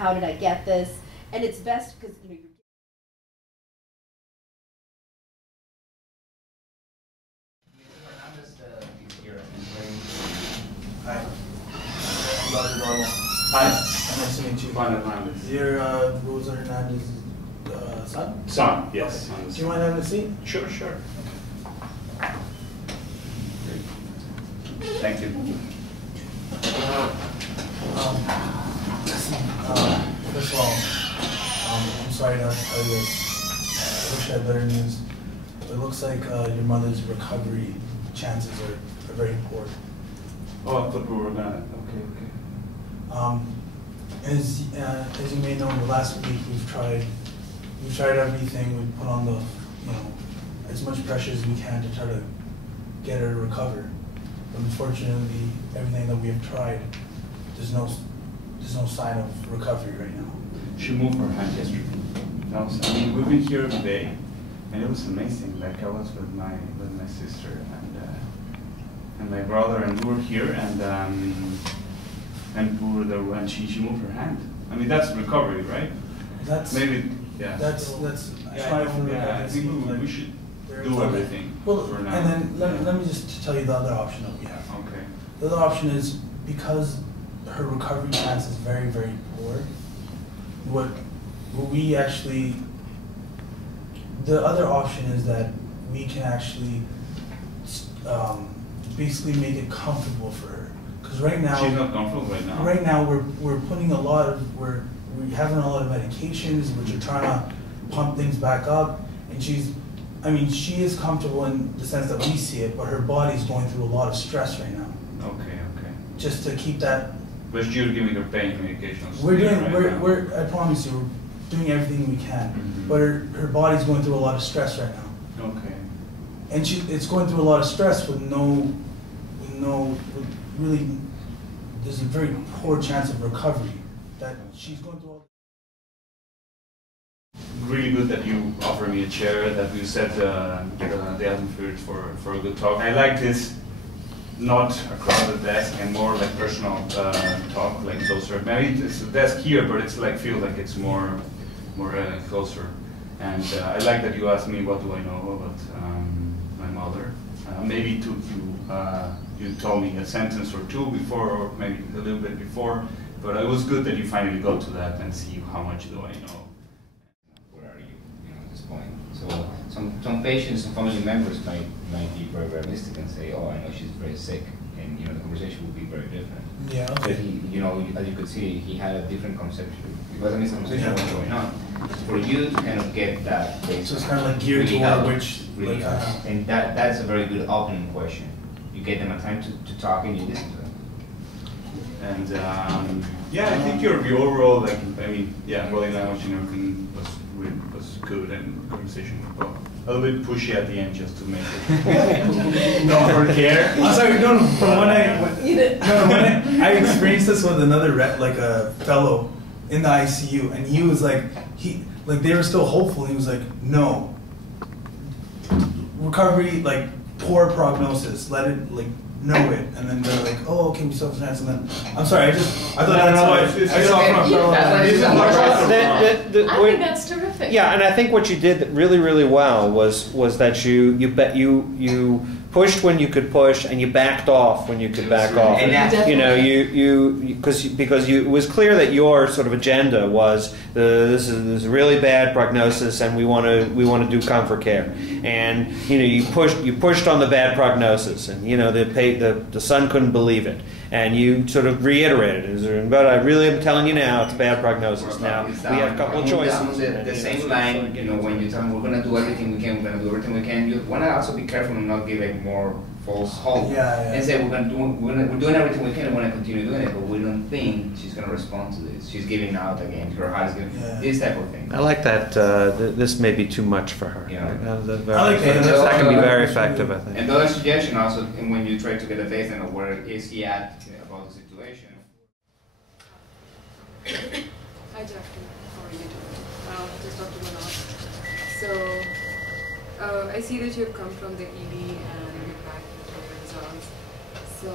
how did I get this? And it's best because you know. Hi. Dr. Normal. Hi. Nice to meet you. Juan Hernandez. You're Rosa Hernandez's son? Son, yes. Okay. Do you mind having a seat? Sure, sure. Thank you. First of all, I'm sorry to tell you this. I wish I had better news. It looks like your mother's recovery chances are very poor. Oh, I thought we were gonna. Okay. As you may know, the last week we've tried everything. We've put on the, as much pressure as we can to try to get her to recover. But unfortunately, everything that we have tried, there's no sign of recovery right now. She moved her hand yesterday. I mean, we've been here today, and it was amazing. Like I was with my sister and my brother, and we were here, and we were there when she moved her hand. I mean, that's recovery, right? That's maybe, yeah. That's. I think we should do everything. Well, for now. and then let me just tell you the other option that we have. Okay. The other option is because her recovery chance is very, very poor. What we actually, the other option is that we can actually basically make it comfortable for her. Because right now she's not comfortable right now. Right now we're putting a lot of we're having a lot of medications which are trying to pump things back up, and she is comfortable in the sense that we see it, but her body's going through a lot of stress right now. Okay. Just to keep that. But you're giving her pain medications. I promise you, we're doing everything we can. Mm-hmm. But her body's going through a lot of stress right now. Okay. And it's going through a lot of stress with really, there's a very poor chance of recovery. That she's going through all. Really good that you offer me a chair, that you set the atmosphere for a good talk. I like this, not across the desk and more like personal talk, like closer. Maybe it's a desk here, but it's like feel like it's more closer. And I like that you asked me what do I know about my mother. Maybe you told me a sentence or two before, or maybe a little bit before, but it was good that you finally got to that and see how much do I know. Where are you, at this point? So some patients and family members might be very realistic and say, oh, I know she's very sick, and the conversation will be very different. Yeah. But he, as you could see, he had a different conception. It was a misconception of what's going on. For you to kind of get that, so it's kind of like geared toward which, really helps. And that's a very good opening question. You get them a time to talk and you listen to them. And yeah, I think your overall, body language and everything was good, and the conversation was well. A little bit pushy at the end just to make it not for care. I'm sorry, when I experienced this with another like a fellow in the ICU, and he was like, they were still hopeful. He was like, no, recovery, like poor prognosis, let it know it, and then they're like, oh, okay, we still have a chance, and then I'm sorry, I thought I saw from I think that's terrific. Yeah, and I think what you did really, really well was that you pushed when you could push, and you backed off when you could back off. And because it was clear that your sort of agenda was this is a really bad prognosis, and we want to do comfort care. And you pushed on the bad prognosis, and the son couldn't believe it, and you sort of reiterated it. But I really am telling you now, it's a bad prognosis. Now we have a couple of choices. The same line, when you tell them we're going to do everything we can, you want to also be careful and not give more false hope. And say we're doing everything we can and want to continue doing it, but we don't think she's going to respond to this. She's giving out again. Her heart is giving. This type of thing. I like that. This may be too much for her. That can be very effective, I think. And the other suggestion also, when you try to get a baseline of where is he at about the situation. Hi, Joaquin. How are you doing? Just Dr. Manoj. So, I see that you've come from the ED and you're back with your results. So,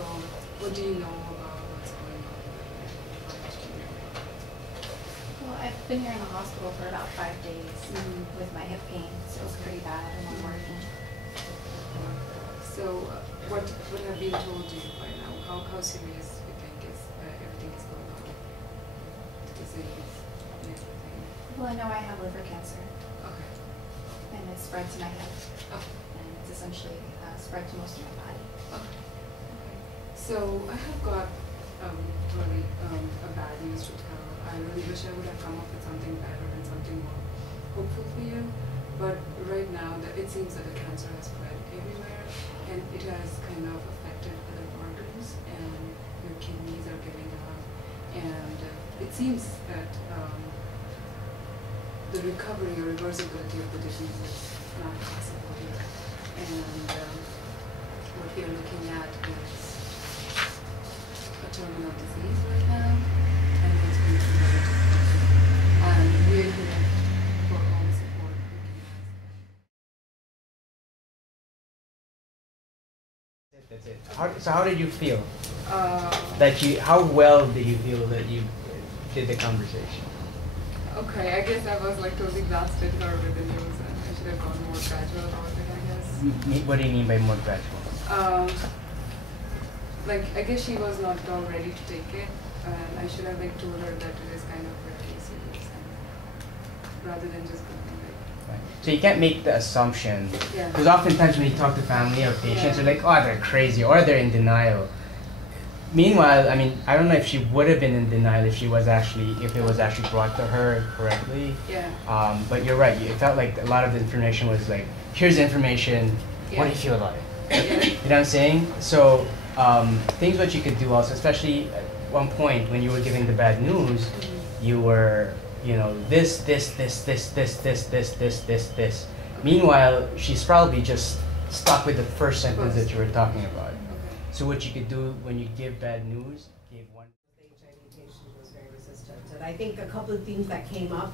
what do you know about what's going on? Been here in the hospital for about 5 days with my hip pain, so it was pretty bad and I'm working. So, what have been told you by now? How serious you think is everything is going on? Disease and everything. Well, I know I have liver cancer. Okay. And it's spread to my head. Okay. And it's essentially spread to most of my body. Okay. Okay. So I have got really a bad news to tell. I really wish I would have come up with something better and something more hopeful for you. But right now, it seems that the cancer has spread everywhere, and it has kind of affected other organs, and your kidneys are giving up, and it seems that the recovery or reversibility of the disease is not possible here. And what we are looking at is a terminal disease right now, and it's going to be very difficult. And we're here for all the support we can ask. That's it. So how did you feel? How well did you feel that you did the conversation? Okay, I guess I was like totally blasted her with the news, and I should have gone more gradual about it, I guess. What do you mean by more gradual? Like, I guess she was not at all ready to take it, and I should have like told her that it is kind of very serious, rather than just going like. Right. So you can't make the assumption, Yeah. because oftentimes when you talk to family or patients, they're like, oh, they're crazy, or they're in denial. Meanwhile, I mean, I don't know if she would have been in denial if it was actually brought to her correctly. Yeah. But you're right. It felt like a lot of the information was like, here's the information. Yeah. What do you feel about it? Yeah. You know what I'm saying? So things what you could do also, especially at one point when you were giving the bad news, you were, you know, this. Meanwhile, she's probably just stuck with the first sentence that you were talking about. So what you could do when you give bad news, give one. The HIV patient was very resistant. And I think a couple of themes that came up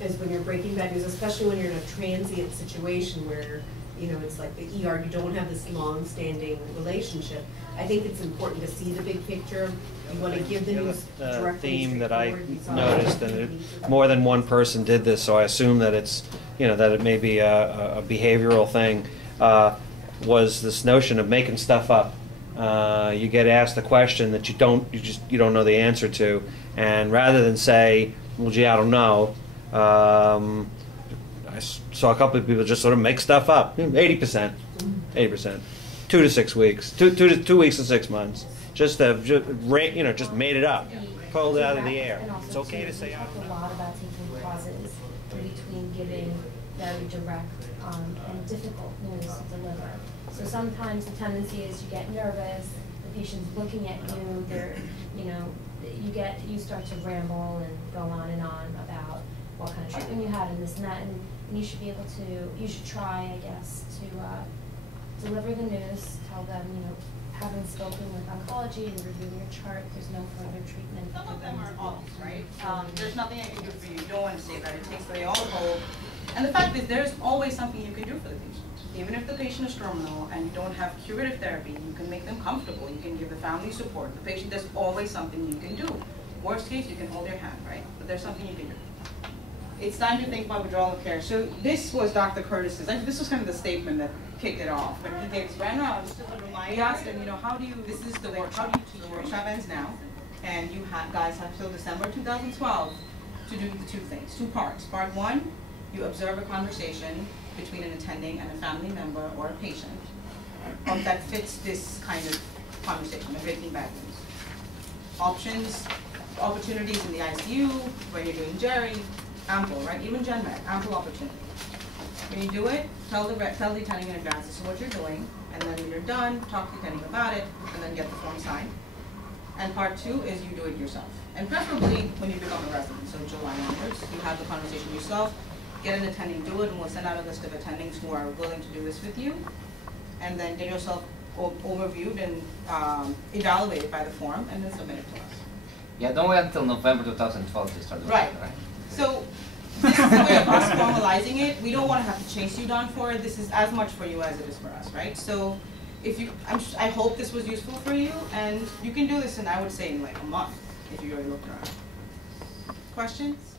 is when you're breaking bad news, especially when you're in a transient situation where, you know, it's like the ER, you don't have this long-standing relationship. I think it's important to see the big picture. You want to give the news directly. Theme that I noticed, and more than one person did this, so I assume that it's, you know, that it may be a behavioral thing, was this notion of making stuff up. You get asked a question that you don't know the answer to, and rather than say, well, gee, I don't know, I saw a couple of people just sort of make stuff up. 80%, 2 to 6 weeks, 2 weeks to 6 months, just made it up, pulled it out of the air. It's okay to say. We talked a lot about taking pauses in between giving very direct and difficult news to deliver. So sometimes the tendency is you get nervous, the patient's looking at you, they're, you know, you start to ramble and go on and on about what kind of treatment you had and this and that, and you should be able to, you should try, I guess, to deliver the news, tell them, you know, having spoken with oncology and reviewing your chart, there's no further treatment. Some of them are obvious, right? There's nothing I can do for you. You don't want to say that. It takes away all hope. And the fact is, there's always something you can do for the patient. Even if the patient is terminal and you don't have curative therapy, you can make them comfortable. You can give the family support. The patient, there's always something you can do. Worst case, you can hold their hand, right? But there's something you can do. It's time to think about withdrawal of care. So this was Dr. Curtis's. This was kind of the statement that kicked it off. When he gave ran out, we asked him, you know, how do you? This is the workshop. The workshop ends now, and you guys have till December 2012 to do the 2 things, 2 parts. Part 1, you observe a conversation between an attending and a family member or a patient that fits this kind of conversation, of breaking bad news. Options, opportunities in the ICU, when you're doing Jerry, ample, right? Even Gen Med, ample opportunity. When you do it, tell the attending in advance this is what you're doing, and then when you're done, talk to the attending about it, and then get the form signed. And part 2 is you do it yourself. And preferably when you become a resident, so July onwards, you have the conversation yourself, get an attending, do it, and we'll send out a list of attendings who are willing to do this with you, and then get yourself overviewed and evaluated by the form, and then submit it to us. Yeah, don't wait until November 2012 to start doing right. it, right? So this is the way of us formalizing it. We don't want to have to chase you down for it. This is as much for you as it is for us, right? So if you, I hope this was useful for you, and you can do this in, I would say, in like a month if you really looked around. Questions?